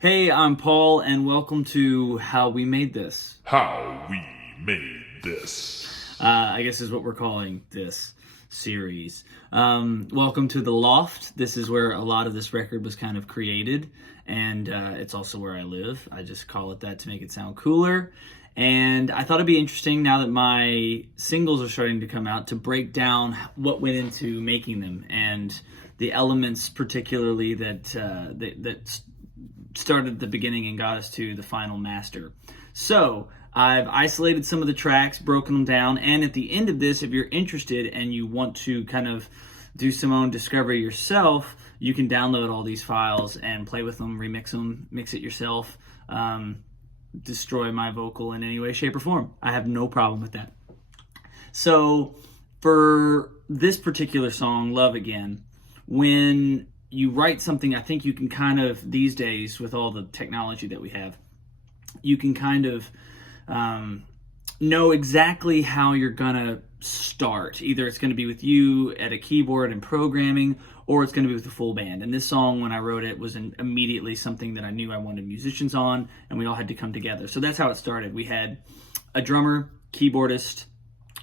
Hey, I'm Paul, and welcome to How We Made This. How We Made This. I guess is what we're calling this series. Welcome to the Loft. This is where a lot of this record was kind of created, and it's also where I live. I just call it that to make it sound cooler. And I thought it'd be interesting now that my singles are starting to come out to break down what went into making them and the elements, particularly that started at the beginning and got us to the final master. So I've isolated some of the tracks, broken them down, and at the end of this, if you're interested and you want to kind of do some own discovery yourself, you can download all these files and play with them, remix them, mix it yourself, destroy my vocal in any way, shape, or form. I have no problem with that. So for this particular song, Love Again, when you write something, I think you can kind of, these days, with all the technology that we have, you can kind of know exactly how you're gonna start. Either it's gonna be with you at a keyboard and programming, or it's gonna be with the full band. And this song, when I wrote it, was immediately something that I knew I wanted musicians on, and we all had to come together. So that's how it started. We had a drummer, keyboardist,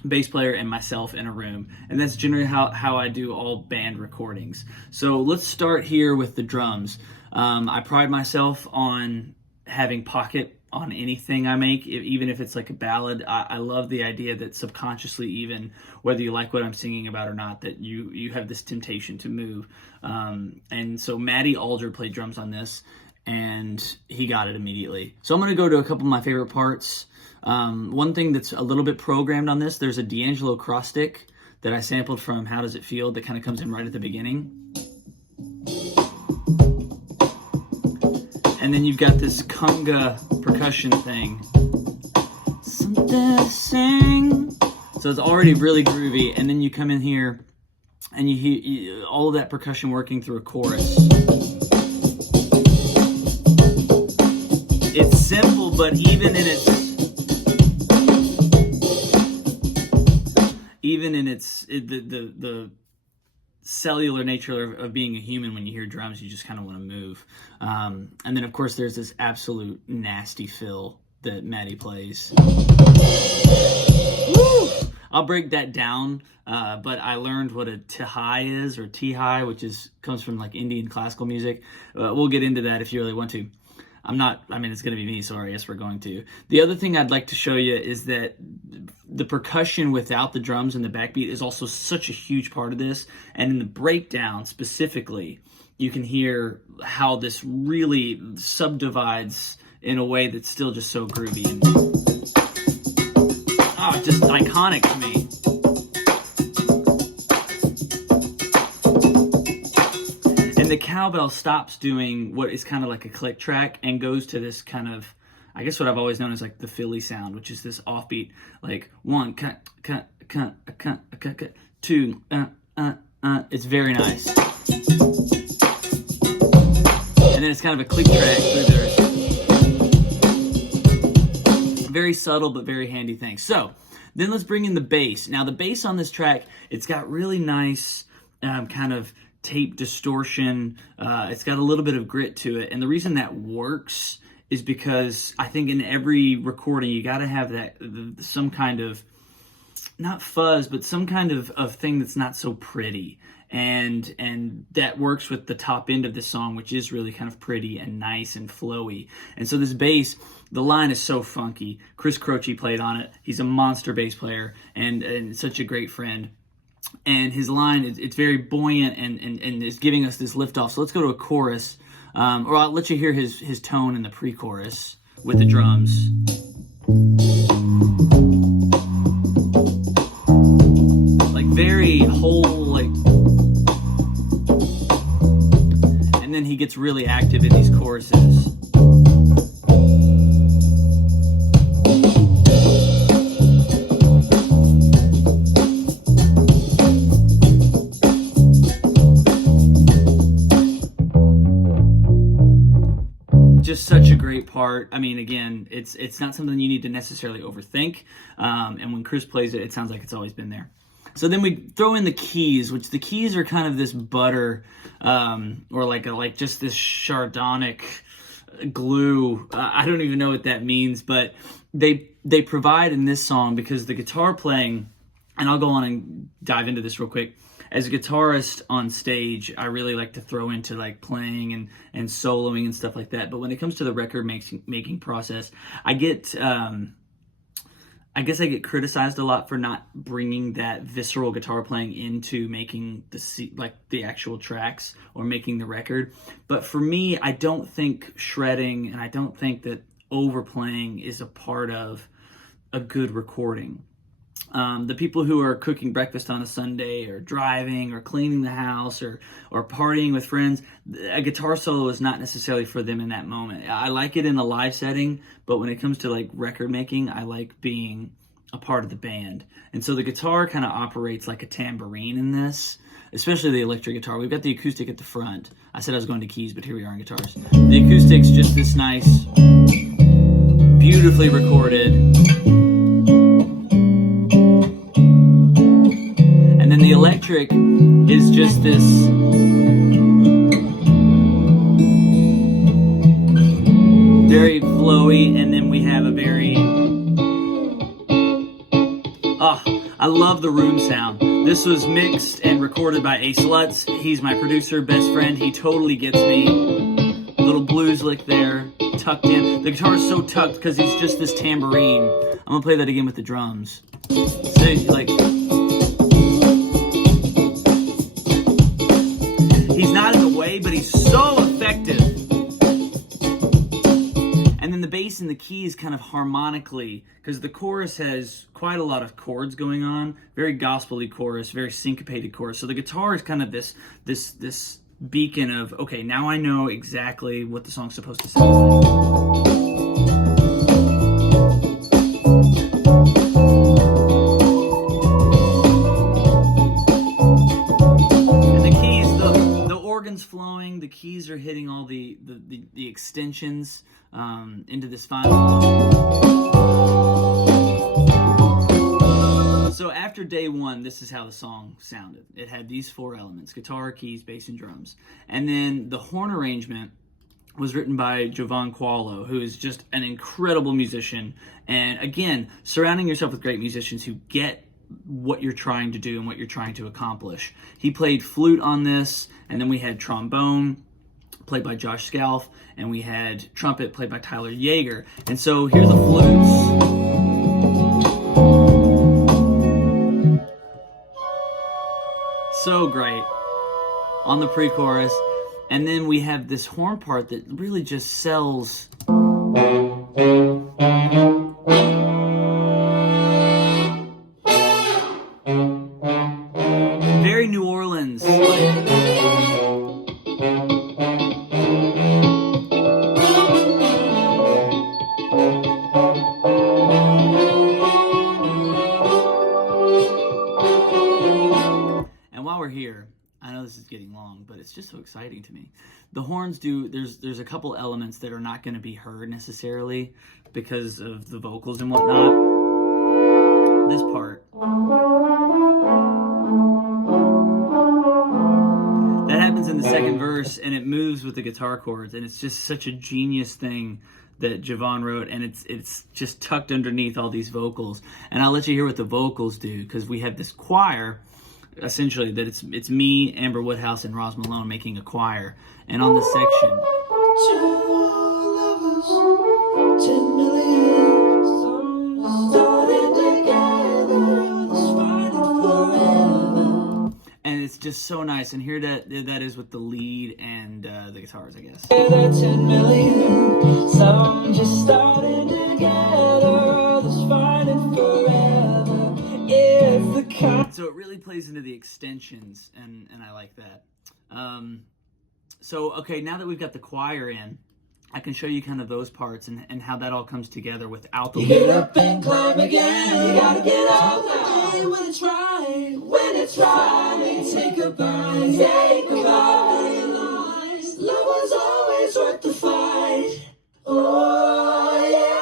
bass player, and myself in a room. And that's generally how I do all band recordings. So let's start here with the drums. I pride myself on having pocket on anything I make, even if it's like a ballad. I love the idea that subconsciously, even whether you like what I'm singing about or not, that you have this temptation to move. And so Matty Alder played drums on this, and he got it immediately. So I'm going to go to a couple of my favorite parts. One thing that's a little bit programmed on this, there's a D'Angelo cross stick that I sampled from How Does It Feel that kind of comes in right at the beginning. And then you've got this conga percussion thing. Something to sing. So it's already really groovy. And then you come in here and you hear all of that percussion working through a chorus. It's simple, but even in the cellular nature of being a human, when you hear drums, you just kind of want to move. And then, of course, there's this absolute nasty fill that Matty plays. Woo! I'll break that down, but I learned what a T-high is, or T-high, which comes from like Indian classical music. We'll get into that if you really want to. It's going to be me, so I guess we're going to. The other thing I'd like to show you is that the percussion without the drums and the backbeat is also such a huge part of this. And in the breakdown specifically, you can hear how this really subdivides in a way that's still just so groovy. And, just iconic to me. And the cowbell stops doing what is kind of like a click track and goes to this kind of, I guess what I've always known as like the Philly sound, which is this offbeat, like one, cut, two, It's very nice. And then it's kind of a click track through there. Very subtle, but very handy thing. So then let's bring in the bass. Now the bass on this track, it's got really nice kind of tape distortion. It's got a little bit of grit to it. And the reason that works is because I think in every recording, you got to have some kind of, not fuzz, but some kind of thing that's not so pretty. And that works with the top end of the song, which is really kind of pretty and nice and flowy. And so this bass, the line is so funky. Chris Croce played on it. He's a monster bass player and such a great friend. And his line, it's very buoyant and is giving us this lift off. So let's go to a chorus, or I'll let you hear his tone in the pre-chorus with the drums. Like very whole, like, and then he gets really active in these choruses. Just such a great part. I mean, again, it's not something you need to necessarily overthink. And when Chris plays it, it sounds like it's always been there. So then we throw in the keys, which the keys are kind of this butter, or like just this sardonic glue. I don't even know what that means, but they provide in this song, because the guitar playing, and I'll go on and dive into this real quick. As a guitarist on stage, I really like to throw into like playing and soloing and stuff like that. But when it comes to the record making process, I guess I get criticized a lot for not bringing that visceral guitar playing into making the actual tracks or making the record. But for me, I don't think shredding and I don't think that overplaying is a part of a good recording. The people who are cooking breakfast on a Sunday or driving or cleaning the house or partying with friends, a guitar solo is not necessarily for them in that moment. I like it in a live setting, but when it comes to like record making, I like being a part of the band. And so the guitar kind of operates like a tambourine in this, especially the electric guitar. We've got the acoustic at the front. I said I was going to keys, but here we are on guitars. The acoustic's just this nice, beautifully recorded. And then the electric is just this very flowy, and then we have a very I love the room sound. This was mixed and recorded by Ace Lutz. He's my producer, best friend. He totally gets me. Little blues lick there, tucked in. The guitar is so tucked because he's just this tambourine. I'm gonna play that again with the drums. See, like, he's not in the way, but he's so effective. And then the bass and the keys kind of harmonically, because the chorus has quite a lot of chords going on, very gospel-y chorus, very syncopated chorus. So the guitar is kind of this beacon of, okay, now I know exactly what the song's supposed to sound like. Flowing, the keys are hitting all the extensions into this final. So after day one, this is how the song sounded. It had these four elements: guitar, keys, bass, and drums. And then the horn arrangement was written by Jovan Qualo, who is just an incredible musician. And again, surrounding yourself with great musicians who get what you're trying to do and what you're trying to accomplish. He played flute on this, and then we had trombone played by Josh Scalf, and we had trumpet played by Tyler Yeager. And so here's the flutes. So great on the pre-chorus. And then we have this horn part that really just sells. Very New Orleans. And while we're here, I know this is getting long, but it's just so exciting to me. The horns do, there's a couple elements that are not going to be heard necessarily because of the vocals and whatnot. This part. That happens in the second verse, and it moves with the guitar chords, and it's just such a genius thing that Jovan wrote, and it's just tucked underneath all these vocals. And I'll let you hear what the vocals do, because we have this choir, essentially, that it's me, Amber Woodhouse, and Roz Malone making a choir. And on this section, and it's just so nice. And here that is with the lead and the guitars, I guess. 10 million, some just starting together, this fighting forever. It's the kind. So it really plays into the extensions, and I like that. So, okay, now that we've got the choir in, I can show you kind of those parts and how that all comes together without the lead. Get up and climb again, you gotta get out now. When it's right, take a bite, take a bite. Love was always worth the fight. Oh, yeah.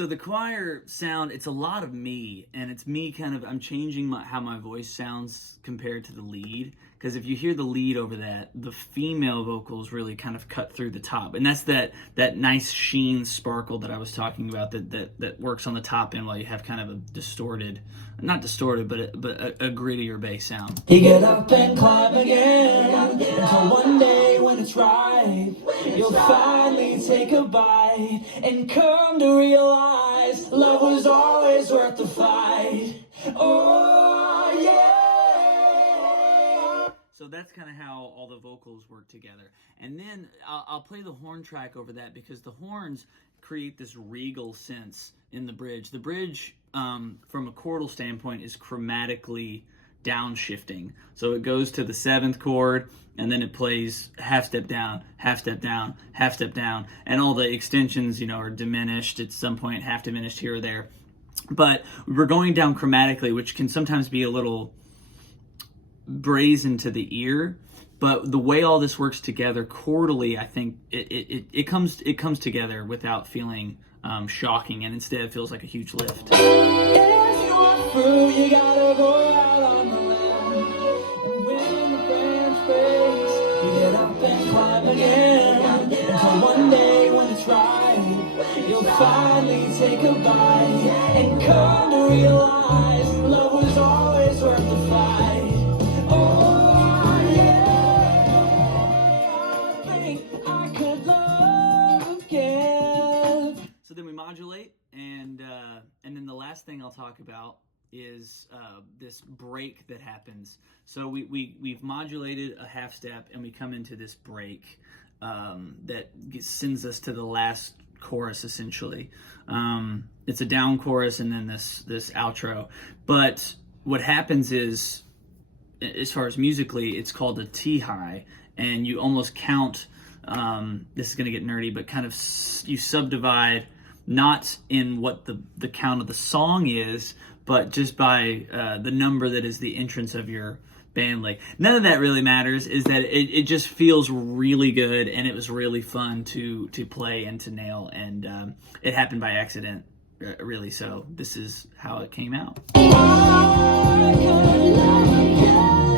So the choir sound, it's a lot of me, and it's me kind of, I'm changing how my voice sounds compared to the lead, because if you hear the lead over that, the female vocals really kind of cut through the top, and that's that nice sheen sparkle that I was talking about that works on the top end while you have kind of a distorted, not distorted, but a grittier bass sound. You get up and climb again, and one day when it's right, you'll finally take a bite and come to realize love was always worth the fight. Oh yeah. So that's kind of how all the vocals work together. And then I'll play the horn track over that because the horns create this regal sense in the bridge. The bridge, from a chordal standpoint, is chromatically downshifting. So it goes to the 7th chord, and then it plays half step down, half step down, half step down, and all the extensions, are diminished at some point, half diminished here or there. But we're going down chromatically, which can sometimes be a little brazen to the ear. But the way all this works together chordally, I think it comes together without feeling shocking, and instead it feels like a huge lift. If you want fruit, you gotta go out on the limb. And when the branch breaks, you get up and climb again. Until one day when it's right, you'll finally take a bite and come to realize love was always worth the fight. Oh yeah, I think I could love again. So then we modulate, and then the last thing I'll talk about is this break that happens. So we've modulated a half step, and we come into this break that sends us to the last chorus, essentially. It's a down chorus and then this outro. But what happens is, as far as musically, it's called a T-high, and you almost count, this is going to get nerdy, but kind of you subdivide not in what the count of the song is, but just by the number that is the entrance of your band lick. None of that really matters, is that it just feels really good, and it was really fun to play and to nail, and it happened by accident, really, so this is how it came out. I could love again.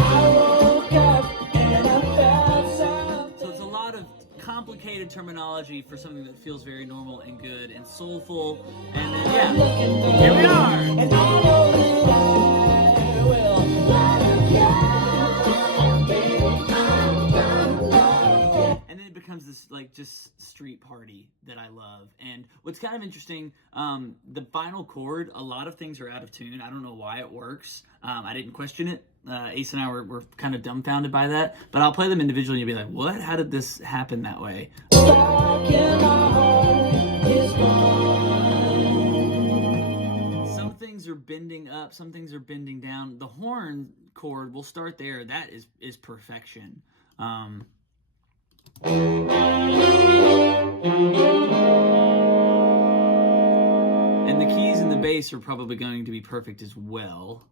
I woke up and I felt something. So it's a lot of complicated terminology for something that feels very normal and good and soulful, and then here we are. And I know that I will love again. And then it becomes this just street party that I love. And what's kind of interesting, the final chord, a lot of things are out of tune. I don't know why it works. I didn't question it. Ace and I were kind of dumbfounded by that, but I'll play them individually and you'll be like, what? How did this happen that way? Spark in my heart is gone. Some things are bending up, some things are bending down. The horn chord, we'll start there. That is perfection. And the keys and the bass are probably going to be perfect as well.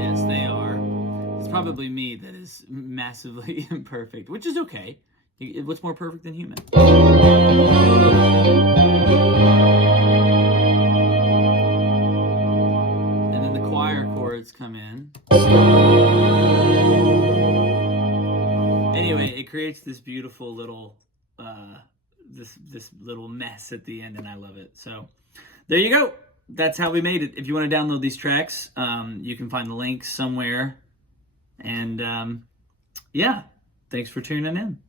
Yes, they are. It's probably me that is massively imperfect, which is okay. What's more perfect than human? And then the choir chords come in. Anyway, it creates this beautiful little this little mess at the end, and I love it. So there you go. That's how we made it. If you want to download these tracks, you can find the links somewhere. And yeah, thanks for tuning in.